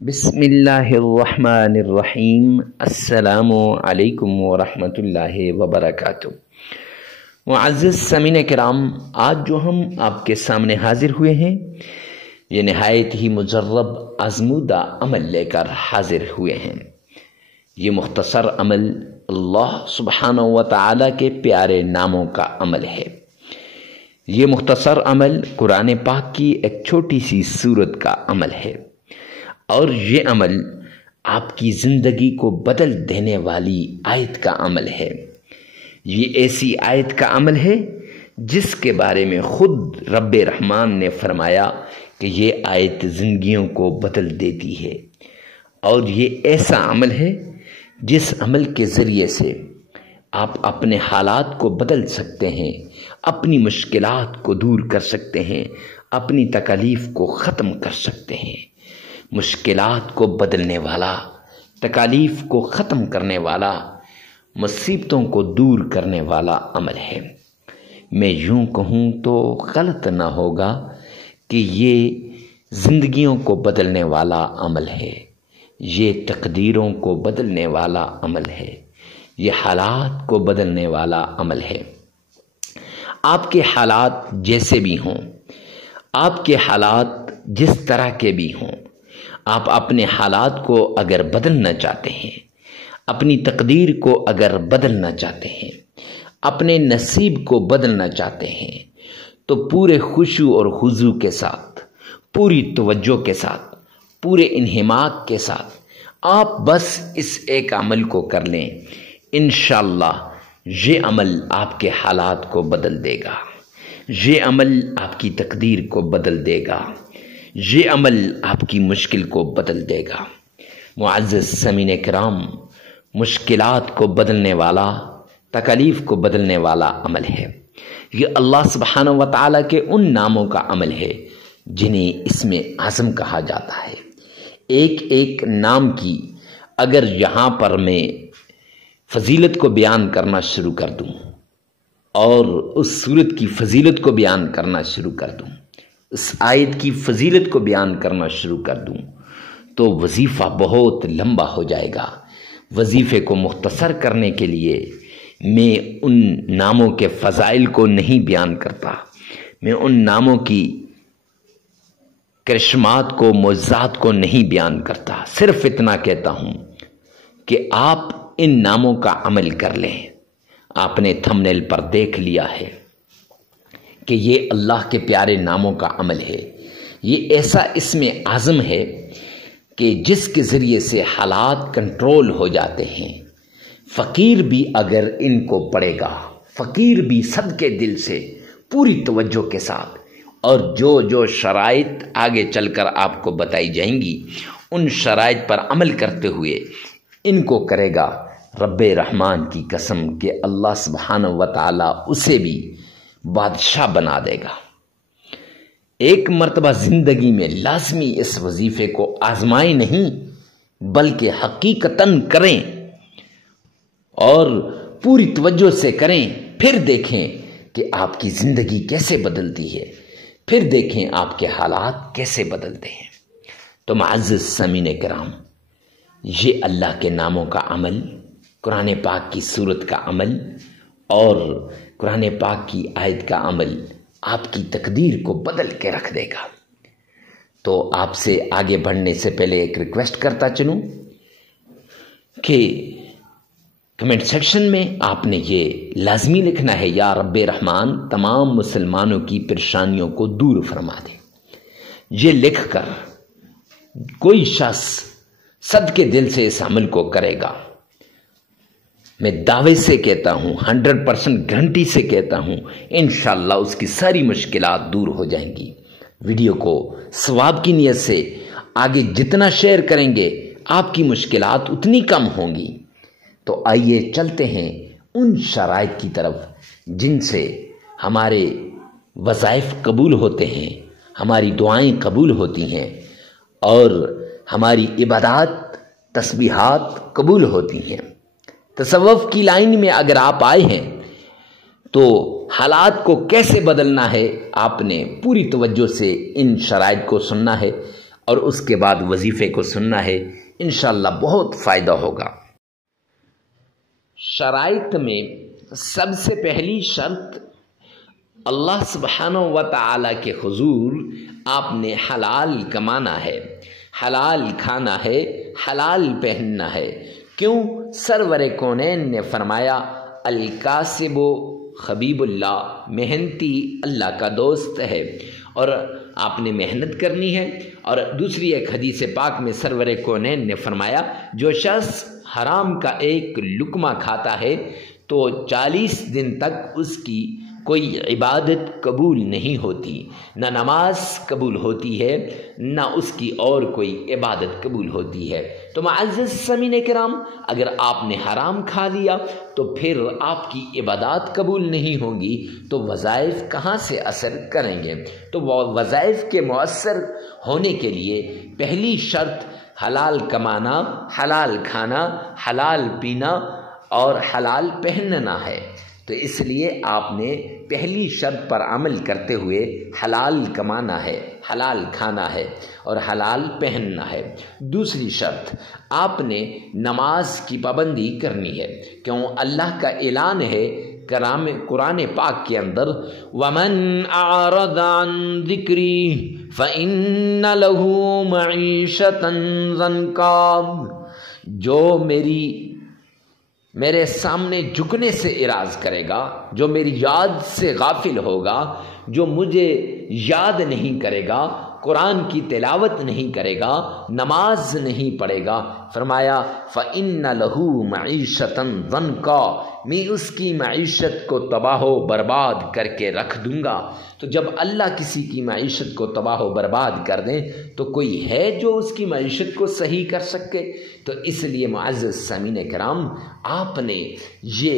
بسم اللہ الرحمن الرحیم۔ السلام علیکم ورحمۃ اللہ وبرکاتہ۔ معزز سامعین کرام، آج جو ہم آپ کے سامنے حاضر ہوئے ہیں یہ نہایت ہی مجرب آزمودہ عمل لے کر حاضر ہوئے ہیں۔ یہ مختصر عمل اللہ سبحانہ و تعالی کے پیارے ناموں کا عمل ہے۔ یہ مختصر عمل قرآن پاک کی ایک چھوٹی سی سورت کا عمل ہے، اور یہ عمل آپ کی زندگی کو بدل دینے والی آیت کا عمل ہے۔ یہ ایسی آیت کا عمل ہے جس کے بارے میں خود رب رحمان نے فرمایا کہ یہ آیت زندگیوں کو بدل دیتی ہے، اور یہ ایسا عمل ہے جس عمل کے ذریعے سے آپ اپنے حالات کو بدل سکتے ہیں، اپنی مشکلات کو دور کر سکتے ہیں، اپنی تکالیف کو ختم کر سکتے ہیں۔ مشکلات کو بدلنے والا، تکالیف کو ختم کرنے والا، مصیبتوں کو دور کرنے والا عمل ہے۔ میں یوں کہوں تو غلط نہ ہوگا کہ یہ زندگیوں کو بدلنے والا عمل ہے، یہ تقدیروں کو بدلنے والا عمل ہے، یہ حالات کو بدلنے والا عمل ہے۔ آپ کے حالات جیسے بھی ہوں، آپ کے حالات جس طرح کے بھی ہوں، آپ اپنے حالات کو اگر بدلنا چاہتے ہیں، اپنی تقدیر کو اگر بدلنا چاہتے ہیں، اپنے نصیب کو بدلنا چاہتے ہیں، تو پورے خشوع اور خضوع کے ساتھ، پوری توجہ کے ساتھ، پورے انہماک کے ساتھ آپ بس اس ایک عمل کو کر لیں۔ انشاءاللہ یہ عمل آپ کے حالات کو بدل دے گا، یہ عمل آپ کی تقدیر کو بدل دے گا، یہ عمل آپ کی مشکل کو بدل دے گا۔ معزز سامعین کرام، مشکلات کو بدلنے والا، تکالیف کو بدلنے والا عمل ہے۔ یہ اللہ سبحانہ و تعالیٰ کے ان ناموں کا عمل ہے جنہیں اسم اعظم کہا جاتا ہے۔ ایک ایک نام کی اگر یہاں پر میں فضیلت کو بیان کرنا شروع کر دوں اور اس صورت کی فضیلت کو بیان کرنا شروع کر دوں، اس آیت کی فضیلت کو بیان کرنا شروع کر دوں، تو وظیفہ بہت لمبا ہو جائے گا۔ وظیفے کو مختصر کرنے کے لیے میں ان ناموں کے فضائل کو نہیں بیان کرتا، میں ان ناموں کی کرشمات کو، معجزات کو نہیں بیان کرتا، صرف اتنا کہتا ہوں کہ آپ ان ناموں کا عمل کر لیں۔ آپ نے تھمبنیل پر دیکھ لیا ہے کہ یہ اللہ کے پیارے ناموں کا عمل ہے۔ یہ ایسا اسم اعظم ہے کہ جس کے ذریعے سے حالات کنٹرول ہو جاتے ہیں۔ فقیر بھی اگر ان کو پڑھے گا، فقیر بھی صدقے دل سے پوری توجہ کے ساتھ، اور جو شرائط آگے چل کر آپ کو بتائی جائیں گی ان شرائط پر عمل کرتے ہوئے ان کو کرے گا، رب رحمان کی قسم کہ اللہ سبحانہ و تعالی اسے بھی بادشاہ بنا دے گا۔ ایک مرتبہ زندگی میں لازمی اس وظیفے کو آزمائیں نہیں بلکہ حقیقتاً کریں، اور پوری توجہ سے کریں، پھر دیکھیں کہ آپ کی زندگی کیسے بدلتی ہے، پھر دیکھیں آپ کے حالات کیسے بدلتے ہیں۔ تو معزز سامعین کرام، یہ اللہ کے ناموں کا عمل، قرآن پاک کی سورت کا عمل اور قرآن پاک کی آیت کا عمل آپ کی تقدیر کو بدل کے رکھ دے گا۔ تو آپ سے آگے بڑھنے سے پہلے ایک ریکویسٹ کرتا چلوں کہ کمنٹ سیکشن میں آپ نے یہ لازمی لکھنا ہے، یا رب رحمان تمام مسلمانوں کی پریشانیوں کو دور فرما دے۔ یہ لکھ کر کوئی شخص صدقے دل سے اس عمل کو کرے گا، میں دعوے سے کہتا ہوں، 100% گارنٹی سے کہتا ہوں، انشاءاللہ اس کی ساری مشکلات دور ہو جائیں گی۔ ویڈیو کو ثواب کی نیت سے آگے جتنا شیئر کریں گے آپ کی مشکلات اتنی کم ہوں گی۔ تو آئیے چلتے ہیں ان شرائط کی طرف جن سے ہمارے وظائف قبول ہوتے ہیں، ہماری دعائیں قبول ہوتی ہیں، اور ہماری عبادات، تسبیحات قبول ہوتی ہیں۔ تصوف کی لائن میں اگر آپ آئے ہیں تو حالات کو کیسے بدلنا ہے آپ نے پوری توجہ سے ان شرائط کو سننا ہے، اور اس کے بعد وظیفے کو سننا ہے، انشاءاللہ بہت فائدہ ہوگا۔ شرائط میں سب سے پہلی شرط اللہ سبحانہ و تعالیٰ کے حضور آپ نے حلال کمانا ہے، حلال کھانا ہے، حلال پہننا ہے۔ کیوں؟ سرور کونین نے فرمایا الکاسب حبیب اللہ، محنتی اللہ کا دوست ہے، اور آپ نے محنت کرنی ہے۔ اور دوسری ایک حدیث پاک میں سرور کونین نے فرمایا جو شخص حرام کا ایک لقمہ کھاتا ہے تو 40 دن تک اس کی کوئی عبادت قبول نہیں ہوتی، نہ نماز قبول ہوتی ہے، نہ اس کی اور کوئی عبادت قبول ہوتی ہے۔ تو معزز سامعین کرام، اگر آپ نے حرام کھا لیا تو پھر آپ کی عبادات قبول نہیں ہوں گی، تو وظائف کہاں سے اثر کریں گے؟ تو وظائف کے مؤثر ہونے کے لیے پہلی شرط حلال کمانا، حلال کھانا، حلال پینا اور حلال پہننا ہے۔ تو اس لیے آپ نے پہلی شرط پر عمل کرتے ہوئے حلال کمانا ہے، حلال کھانا ہے اور حلال پہننا ہے۔ دوسری شرط آپ نے نماز کی پابندی کرنی ہے، کیوں اللہ کا اعلان ہے قرآن پاک کے اندر وَمَنْ أَعْرَضَ عَنْ ذِكْرِي فَإِنَّ لَهُ مَعِيشَةً ضَنْكًا، جو میرے سامنے جھکنے سے اعراض کرے گا، جو میری یاد سے غافل ہوگا، جو مجھے یاد نہیں کرے گا، قرآن کی تلاوت نہیں کرے گا، نماز نہیں پڑھے گا، فرمایا فَإِنَّ لَهُ مَعِيشَةً ضَنْكًا، میں اس کی معیشت کو تباہ و برباد کر کے رکھ دوں گا۔ تو جب اللہ کسی کی معیشت کو تباہ و برباد کر دیں تو کوئی ہے جو اس کی معیشت کو صحیح کر سکے؟ تو اس لیے معزز سامعین کرام، آپ نے یہ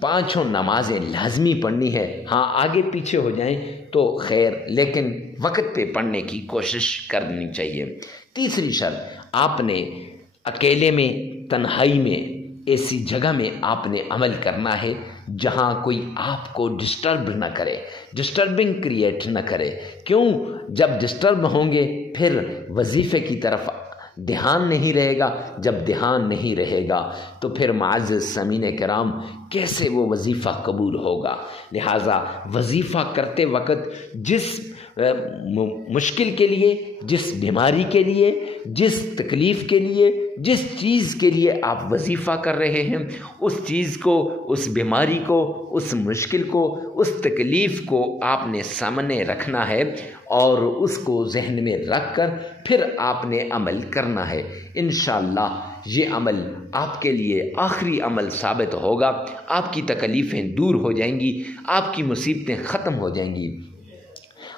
5 نمازیں لازمی پڑھنی ہے۔ ہاں آگے پیچھے ہو جائیں تو خیر، لیکن وقت پہ پڑھنے کی کوشش کرنی چاہیے۔ تیسری شرط آپ نے اکیلے میں، تنہائی میں، ایسی جگہ میں آپ نے عمل کرنا ہے جہاں کوئی آپ کو ڈسٹرب نہ کرے، ڈسٹربنگ کریٹ نہ کرے۔ کیوں؟ جب ڈسٹرب ہوں گے پھر وظیفے کی طرف دھیان نہیں رہے گا، جب دھیان نہیں رہے گا تو پھر معزز سامعین کرام کیسے وہ وظیفہ قبول ہوگا؟ لہٰذا وظیفہ کرتے وقت جس مشکل کے لیے، جس بیماری کے لیے، جس تکلیف کے لیے، جس چیز کے لیے آپ وظیفہ کر رہے ہیں، اس چیز کو، اس بیماری کو، اس مشکل کو، اس تکلیف کو آپ نے سامنے رکھنا ہے اور اس کو ذہن میں رکھ کر پھر آپ نے عمل کرنا ہے۔ انشاءاللہ یہ عمل آپ کے لیے آخری عمل ثابت ہوگا، آپ کی تکلیفیں دور ہو جائیں گی، آپ کی مصیبتیں ختم ہو جائیں گی۔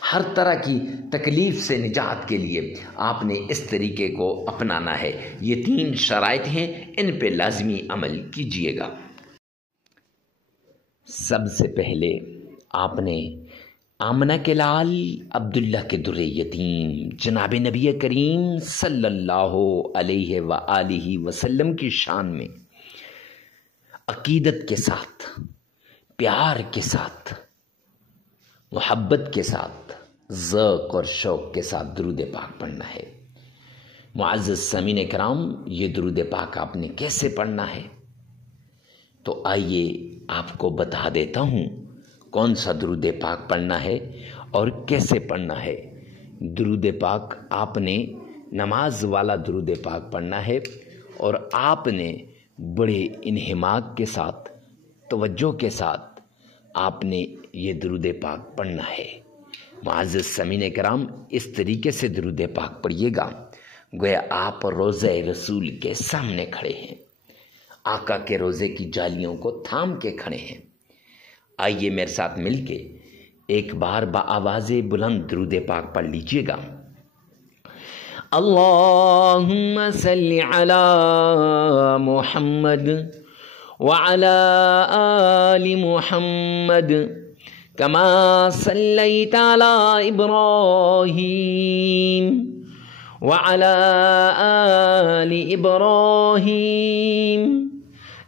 ہر طرح کی تکلیف سے نجات کے لیے آپ نے اس طریقے کو اپنانا ہے۔ یہ 3 شرائط ہیں، ان پہ لازمی عمل کیجیے گا۔ سب سے پہلے آپ نے آمنہ کے لال عبداللہ کے در یتیم جناب نبی کریم صلی اللہ علیہ وآلہ وسلم کی شان میں عقیدت کے ساتھ، پیار کے ساتھ، محبت کے ساتھ، ذوق اور شوق کے ساتھ درود پاک پڑھنا ہے۔ معزز سامعین کرام، یہ درود پاک آپ نے کیسے پڑھنا ہے؟ تو آئیے آپ کو بتا دیتا ہوں کون سا درود پاک پڑھنا ہے اور کیسے پڑھنا ہے۔ درود پاک آپ نے نماز والا درود پاک پڑھنا ہے اور آپ نے بڑے انہماک کے ساتھ، توجہ کے ساتھ آپ نے یہ درود پاک پڑھنا ہے۔ معزز سامعین کرام، اس طریقے سے درود پاک پڑھیے گا گویا آپ روضہ رسول کے سامنے کھڑے ہیں، آقا کے روضے کی جالیوں کو تھام کے کھڑے ہیں۔ آئیے میرے ساتھ مل کے ایک بار بآواز بلند درود پاک پڑھ لیجیے گا۔ اللہم صلی علی محمد وعلی آل محمد کما صلیت علی ابراہیم وعلی آل ابراہیم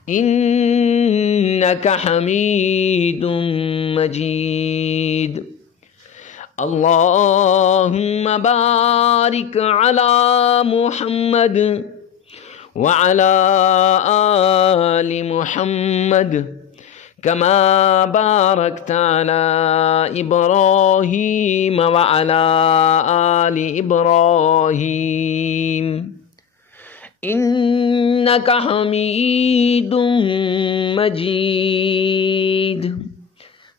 انک حمید مجید۔ اللہم بارک علی محمد وعلی آل محمد کما بارکت علی ابراہیم وعلی آل ابراہیم انک حمید مجید۔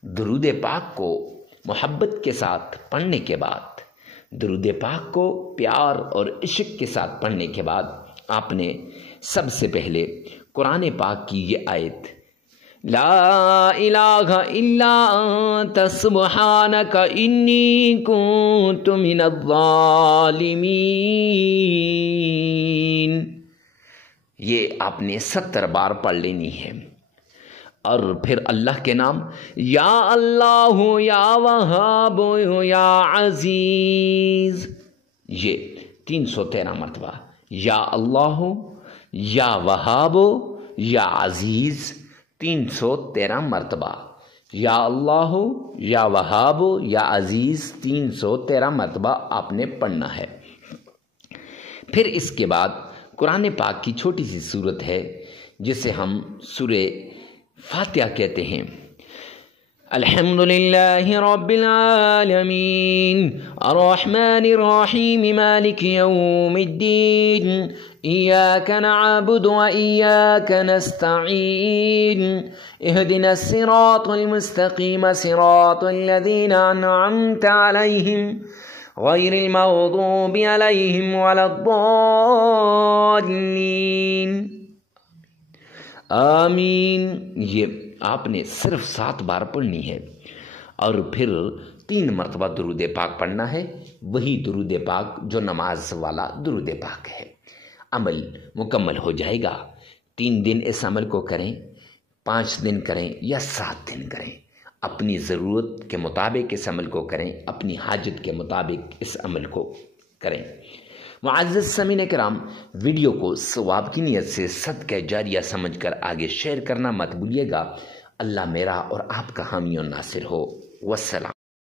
درود پاک کو محبت کے ساتھ پڑھنے کے بعد، درود پاک کو پیار اور عشق کے ساتھ پڑھنے کے بعد آپ نے سب سے پہلے قرآن پاک کی یہ آیت لا الہ الا انت سبحانک انی کنت من الظالمین، یہ آپ نے 70 بار پڑھ لینی ہے، اور پھر اللہ کے نام یا اللہ یا وہاب یا عزیز، یہ 313 مرتبہ، یا اللہ یا وہاب یا عزیز 313 مرتبہ، یا اللہ یا وہاب یا عزیز 313 مرتبہ آپ نے پڑھنا ہے۔ پھر اس کے بعد قرآن پاک کی چھوٹی سی سورت ہے جسے ہم سورہ فاتحہ کہتے ہیں۔ الحمدللہ رب العالمین الرحمن الرحیم مالک یوم الدین ایاک نعبد و ایاک نستعین اہدنا الصراط المستقیم صراط الذین انعمت علیہم غیر المغضوب علیہم ولا الضالین آمین۔ یہ آپ نے صرف 7 بار پڑھنی ہے، اور پھر 3 مرتبہ درود پاک پڑھنا ہے، وہی درود پاک جو نماز والا درود پاک ہے۔ عمل مکمل ہو جائے گا۔ 3 دن اس عمل کو کریں، 5 دن کریں یا 7 دن کریں، اپنی ضرورت کے مطابق اس عمل کو کریں، اپنی حاجت کے مطابق اس عمل کو کریں۔ معزز سامعین کرام، ویڈیو کو ثواب کی نیت سے صدقہ جاریہ سمجھ کر آگے شیئر کرنا مت بھولیے گا۔ اللہ میرا اور آپ کا حامی و ناصر ہو۔ والسلام۔